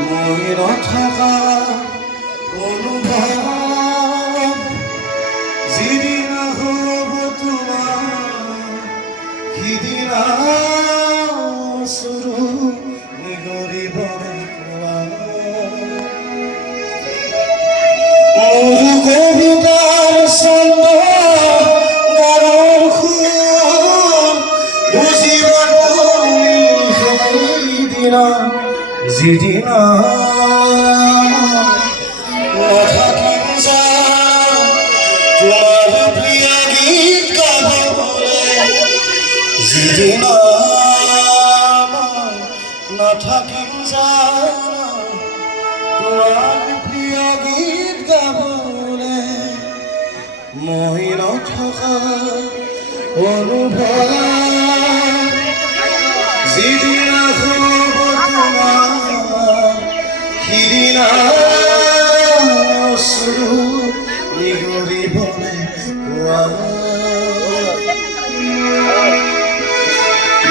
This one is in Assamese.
মই নথকা অনুভৱ যিদিনা হ'ব তোমাৰ সিদিনা চৰু নিগৰিব মোৰ কবিতাৰ ছন্দ গানৰ সুৰ বুজিব তুমি সেইদিনা যিদিনা নাথাকিম তোমাৰ প্ৰিয় গীত গাবলৈ যিদিনা নাথাকিম তোমাৰ প্ৰিয় গীত গাবলৈ মই নথকা অনুভৱ যিদিনা হ'ব তোমাৰ সিদিনা চৰু নিগৰিবলৈ পোৱা